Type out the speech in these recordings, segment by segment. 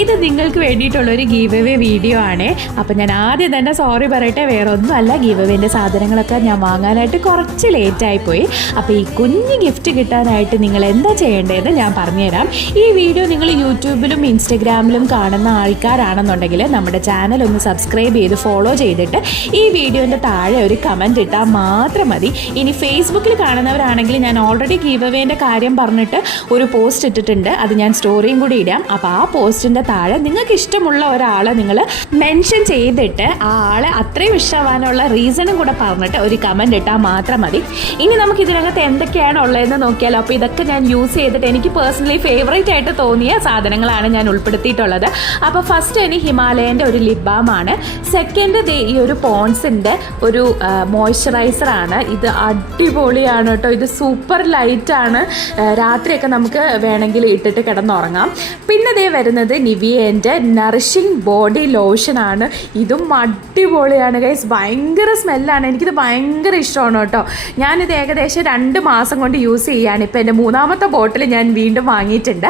ഇത് നിങ്ങൾക്ക് വേണ്ടിയിട്ടുള്ളൊരു give away video ആണ്. അപ്പം ഞാൻ ആദ്യം തന്നെ സോറി പറയട്ടെ, വേറെ ഒന്നുമല്ല, ഗീവ് അവേൻ്റെ സാധനങ്ങളൊക്കെ ഞാൻ വാങ്ങാനായിട്ട് കുറച്ച് ലേറ്റായിപ്പോയി. അപ്പോൾ ഈ കുഞ്ഞ് ഗിഫ്റ്റ് കിട്ടാനായിട്ട് നിങ്ങൾ എന്താ ചെയ്യേണ്ടതെന്ന് ഞാൻ പറഞ്ഞുതരാം. ഈ വീഡിയോ നിങ്ങൾ യൂട്യൂബിലും ഇൻസ്റ്റഗ്രാമിലും കാണുന്ന ആൾക്കാരാണെന്നുണ്ടെങ്കിൽ നമ്മുടെ ചാനൽ ഒന്ന് സബ്സ്ക്രൈബ് ചെയ്ത് ഫോളോ ചെയ്തിട്ട് ഈ വീഡിയോൻ്റെ താഴെ ഒരു കമൻറ്റ് ഇട്ടാൽ മാത്രം മതി. ഇനി ഫേസ്ബുക്കിൽ കാണുന്നവരാണെങ്കിൽ ഞാൻ ഓൾറെഡി ഗീവ് അവേൻ്റെ കാര്യം പറഞ്ഞിട്ട് ഒരു പോസ്റ്റ് ഇട്ടിട്ടുണ്ട്, അത് ഞാൻ സ്റ്റോറിയും കൂടി ഇടാം. അപ്പോൾ ആ പോസ്റ്റിൻ്റെ താഴെ നിങ്ങൾക്ക് ഇഷ്ടമുള്ള ഒരാളെ നിങ്ങൾ മെൻഷൻ ചെയ്തിട്ട് ആ ആളെ അത്രയും ഇഷ്ടമാവാനുള്ള റീസണും കൂടെ പറഞ്ഞിട്ട് ഒരു കമൻറ്റ് ഇട്ടാൽ മാത്രം മതി. ഇനി നമുക്ക് ഇതിനകത്ത് എന്തൊക്കെയാണ് ഉള്ളതെന്ന് നോക്കിയാലോ. അപ്പോൾ ഇതൊക്കെ ഞാൻ യൂസ് ചെയ്തിട്ട് എനിക്ക് പേഴ്സണലി ഫേവറേറ്റ് ആയിട്ട് തോന്നിയ സാധനങ്ങളാണ് ഞാൻ ഉൾപ്പെടുത്തിയിട്ടുള്ളത്. അപ്പോൾ ഫസ്റ്റ് എനിക്ക് ഹിമാലയൻ്റെ ഒരു ലിപ് ബാം ആണ്. സെക്കൻഡ് ഈ ഒരു പോൺസിൻ്റെ ഒരു മോയ്സ്ചറൈസറാണ്. ഇത് അടിപൊളിയാണ് കേട്ടോ. ഇത് സൂപ്പർ ലൈറ്റാണ്, രാത്രിയൊക്കെ നമുക്ക് വേണമെങ്കിൽ ഇട്ടിട്ട് കിടന്നുറങ്ങാം. പിന്നെ ദേ വരുന്നത് നിവിയേൻ്റെ നറിഷിങ് ബോഡി ലോഷനാണ്. ഇതും അടിപൊളിയാണ് ഗൈസ്, ഭയങ്കര സ്മെല്ലാണ്. എനിക്കിത് ഭയങ്കര ഇഷ്ടമാണ് കേട്ടോ. ഞാനിത് ഏകദേശം 2 മാസം കൊണ്ട് യൂസ് ചെയ്യുകയാണ്. ഇപ്പോൾ എൻ്റെ 3ാമത്തെ ബോട്ടിൽ ഞാൻ വീണ്ടും വാങ്ങിയിട്ടുണ്ട്.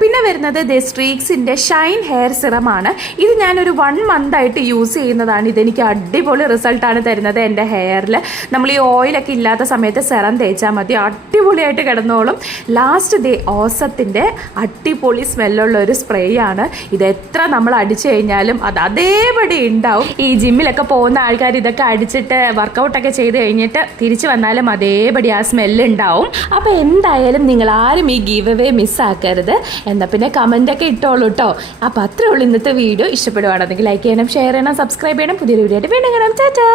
പിന്നെ വരുന്നത് ദ സ്ട്രീക്സിൻ്റെ ഷൈൻ ഹെയർ സിറമാണ്. ഇത് ഞാനൊരു 1 മന്തായിട്ട് യൂസ് ചെയ്യുന്നതാണ്. ഇതെനിക്ക് അടിപൊളി റിസൾട്ടാണ് തരുന്നത് എൻ്റെ ഹെയറിൽ. നമ്മൾ ഈ ഓയിലൊക്കെ ഇല്ലാത്ത സമയത്ത് സെറം തേച്ചാൽ മതി, അടിപൊളിയായിട്ട് കിടന്നോളും. ലാസ്റ്റ് ദേ ഓസത്തിൻ്റെ അടിപൊളി സ്മെല്ലുള്ള ഒരു സ്പ്രേ ആണ്. ഇത് എത്ര നമ്മൾ അടിച്ചു കഴിഞ്ഞാലും അത് അതേപടി ഉണ്ടാവും. ഈ ജിമ്മിലൊക്കെ പോകുന്ന ആൾക്കാർ ഇതൊക്കെ അടിച്ചിട്ട് വർക്കൗട്ടൊക്കെ ചെയ്ത് കഴിഞ്ഞിട്ട് തിരിച്ചു വന്നാലും അതേപടി ആ സ്മെല്ല് ഉണ്ടാവും. അപ്പോൾ എന്തായാലും നിങ്ങൾ ആരും ഈ ഗീവ് അവേ മിസ്സാക്കരുത്. എന്നാൽ പിന്നെ കമൻ്റൊക്കെ ഇട്ടോളൂ കേട്ടോ. അപ്പോൾ അത്രേ ഉള്ളൂ ഇന്നത്തെ വീഡിയോ. ഇഷ്ടപ്പെടുവാണെങ്കിൽ ലൈക്ക് ചെയ്യണം, ഷെയർ ചെയ്യണം, സബ്സ്ക്രൈബ് ചെയ്യണം. പുതിയൊരു വീഡിയോ ആയിട്ട് വീണ്ടും കാണാം. ടാറ്റാ.